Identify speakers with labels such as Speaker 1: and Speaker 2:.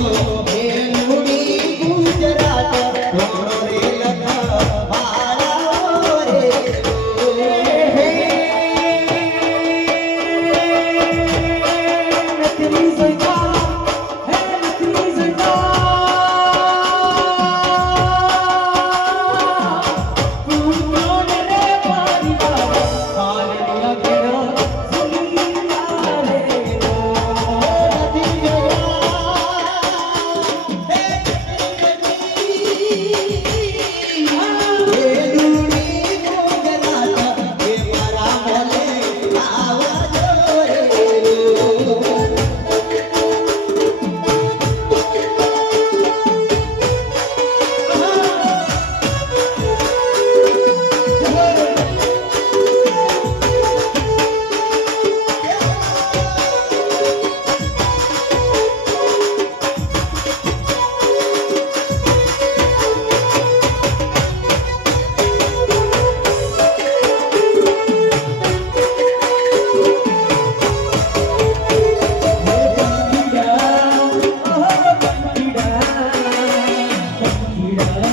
Speaker 1: Oh. ธิ